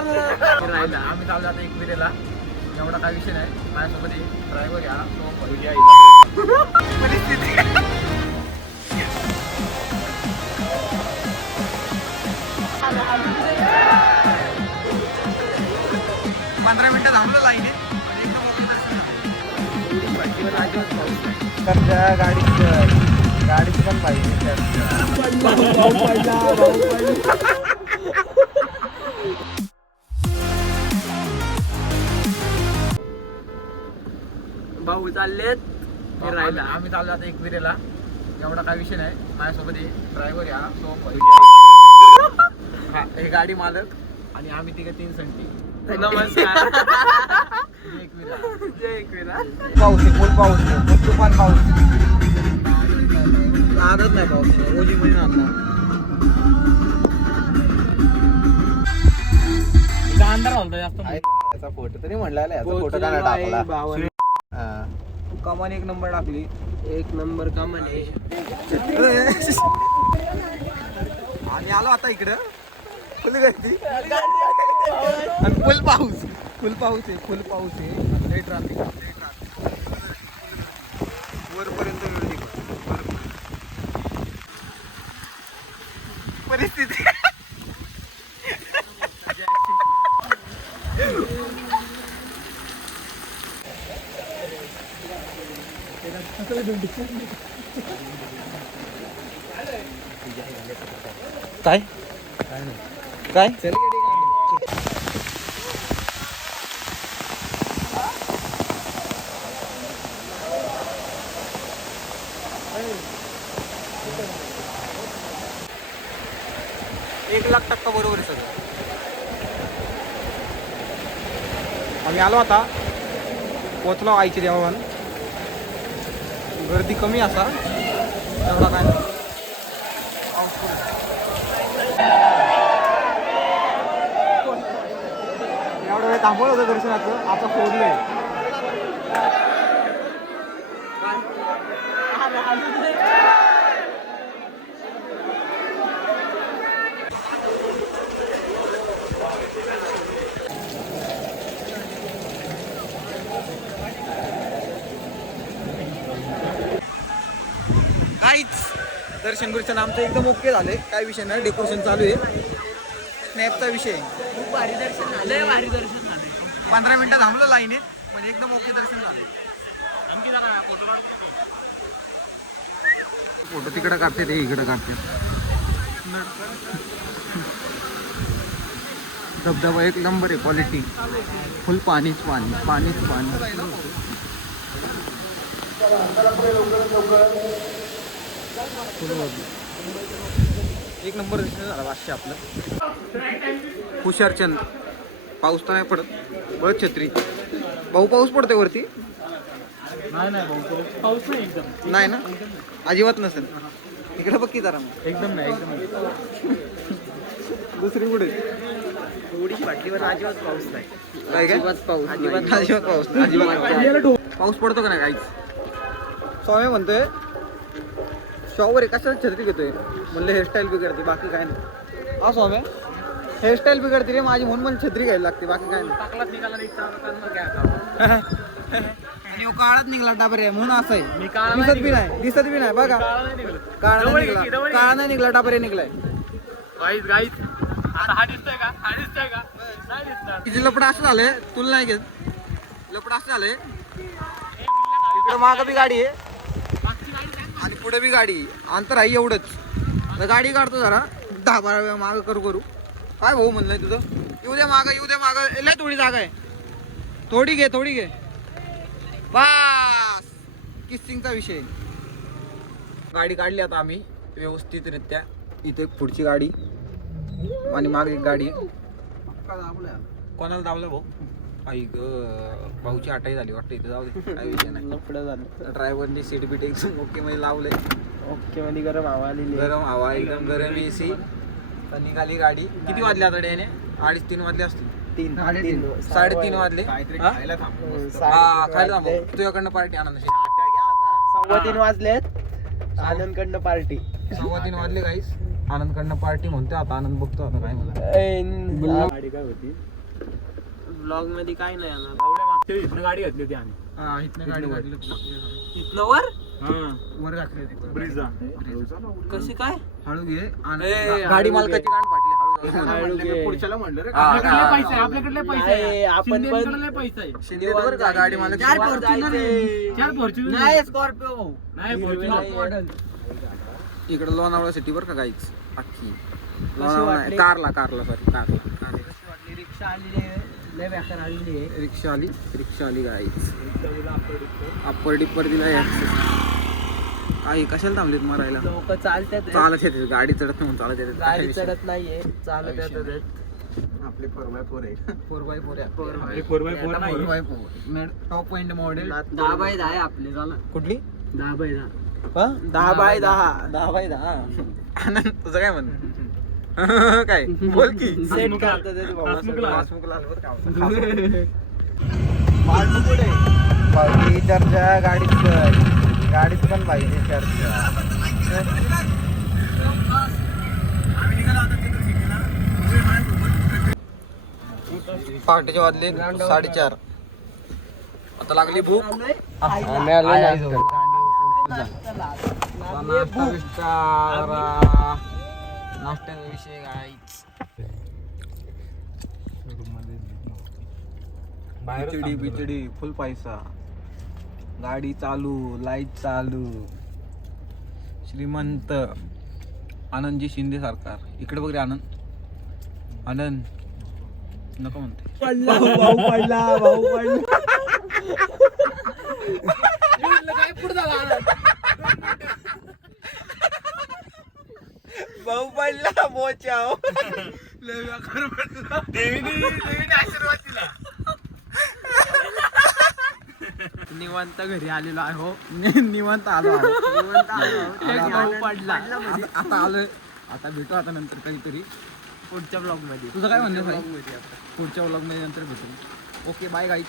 राहिला आम्ही चाललो आता एकविरेला. एवढा काय विषय नाही. माझ्यासोबत ड्रायव्हर या परिस्थिती 15 मिनिटं थांबलो लाईनीत. सध्या गाडीची पण पाहिजे. भाऊ चाललेत. राहिला आम्ही चाललो आता एकविरेला. एवढा काय विषय नाही. माझ्यासोबत ड्रायव्हर या हा हे गाडी मालक आणि आम्ही तिघे 3 संटी. नमस्कार. जय एकविरा. पाऊस आहे, फुल पाऊस आहे, फुल तुफान पाऊस. आदत नाही पाऊस ओजी म्हणून आणला. अंधार होता जास्त. याचा फोटो तरी म्हणला फोटो काय टाकला. कमान 1 नंबर टाकली. 1 नंबर कमान आहे. आणि आलो आता इकडं फुल गर्दी आणि फुल पाऊस आहे. फुल पाऊस आहे. लय ट्रॅफिक वरपर्यंत गर्दी. परिस्थिती काय काय एक लाख टक्का बरोबर आहे सगळं. आम्ही आलो आता पोचलो आईची देवान. गर्दी कमी असा एवढा काय नाही. एवढा वेळ थांबवलं होतं दर्शनाचं. आता सोडलंय. दर्शन बिर्शन आमचं एकदम ओके झाले. काय विषय नाही. डेकोरेशन चालू आहे. स्नॅपचा विषय खूप भारी दर्शन झालं. भारी दर्शन झालं. 15 मिनिटं थांबलो लाईनीत. म्हणजे एकदम ओके दर्शन झाले. फोटो तिकडे काढते ते इकडे काढते. धबधबा 1 नंबर आहे. क्वालिटी फुल पाणीच पाणी. 1 नंबर दर्शन झाला. 500 आपलं. हुशारचंद. पाऊस तर नाही पडत. बळ छत्री. भाऊ पाऊस पडतोय वरती. नाही भाऊ पाऊस नाही. एकदम नाही ना अजिबात नसेल. इकडे बघ की जरा मग. एकदम नाही. दुसरी कुठे थोडीशी वाटलीवर अजिबात पाऊस नाही. काय काय अजिबात पाऊस पाऊस पडतो का नाही काहीच. स्वामी म्हणतोय शॉवर आहे कशाला छत्री घेतोय. म्हणलं हेअरस्टाईल बिघडते बाकी काय नाही. हा स्वामी हेअरस्टाईल बिघडते रे माझी म्हणून मला छत्री घ्यायला लागते बाकी काय नाही. आणि काळात निघला डाबर आहे म्हणून असं आहे. दिसत बी नाही बघा. काळा नाही निघला डाबर निघलाय. तिचे लपड असं झालंय. तुला नाही घेत. लपड असं झालंय. इकडे मागं बी गाडी आहे आणि पुढे बी गाडी. अंतर आहे एवढंच. तर गाडी काढतो जरा 10-12 वेळा मागं करू. काय भाऊ म्हणलंय तुझं. येऊ द्या मागं लय थोडी जागा आहे. थोडी घे बस. किस्सिंगचा विषय. गाडी काढली आता आम्ही व्यवस्थितरित्या. इथे एक पुढची गाडी आणि मागे एक गाडी. कोणाला दाबलं भाऊ. आई ग भाऊची आटाई झाली वाटतं. इथं जाऊ दे काय विषय नाही. लफडं झालं. ड्रायव्हरनी सीट बीट एकदम ओके मध्ये लावले. ओके मध्ये गरम हवा आलेली. गरम हवा एकदम गरम AC. निघाली गाडी. किती वाजले आता डेने. 2:30-3 वाजले असतील. 3:30 वाजले. खायला थांबू. तुझ्याकडनं पार्टी आनंद. 3:15 वाजलेत. आनंदकडनं पार्टी. 3:15 वाजले गाईस. आनंदकडनं पार्टी म्हणतोय आता. आनंद बघतो आता काय मला. गाडी काय होती ब्लॉग मध्ये काय नाही येणार. एवढ्या मागच्या इथनं गाडी घातली होती आम्ही. हा इथनं गाडी घातली होती. इथनं वर वर घातली होती ब्रिजला. कशी काय हळू घे आणि ए, गाडी हळू मालकाची घे. गाण फाटली हळू हळू घे. पुढच्याला म्हणलं रे हा, आपल्याकडले हा, पैसे हा. आपल्याकडले पैसे नाही, आपण पण- शिंदेकडले पैसे आहे. शिंदे बरं का गाडी मालक चार Fortuner आहे. चार Fortuner नाही आहे. स्कॉर्पिओ नाही हिरवी Fortuner नाही. मॉडेल. इकडे लोणावळा सिटी बरं का गाईच अख्खी वाटली? कारला सॉरी कारला वाटली रिक्षा आलेली आहे लय बेकार आलेली आहे. रिक्षा आली गाईच अप्पर डिप्पर दिला काही कशाला थांबलेत मरायला लोक चालतात रे. चालत येते गाडी चढत नाही म्हणून चालत येते काय गाडी विषय? चढत नाहीये चालत काय विषय येतात. आपले 4x4 आहे 4x4 आपली 4x4 नाही. टॉप पॉइंट मॉडेल 10x10 आहे आपले झालं. कुठली 10x10 10x10 10x10 आनंद तुझं काय म्हण काय बोल की सेट करतात ते भाऊ हसमुख सगळं. लाल. हसमुखला आलं बरं का. पार्टी चर्चा गाडीत पण पाहिजे चर्चा पहाटेचे वाजले 4:30 आता लागली भूक नाश्त्याविषयी बिचडी फुल पैसा गाडी चालू लाईट चालू श्रीमंत आनंदजी शिंदे सरकार इकडे बघ रे आनंद नको म्हणते भाऊ पडला भाऊ पडला मोचाव देवीने आशीर्वाद दिला. निवांत घरी आलेलो आहे हो. निवांत आलो एक भाऊ पडला. आता आलोय आता भेटू आता नंतर काहीतरी पुढच्या ब्लॉग मध्ये तुझं काय म्हणणं आहे? पुढच्या व्लॉग मध्ये नंतर भेटू ओके बाय गाईज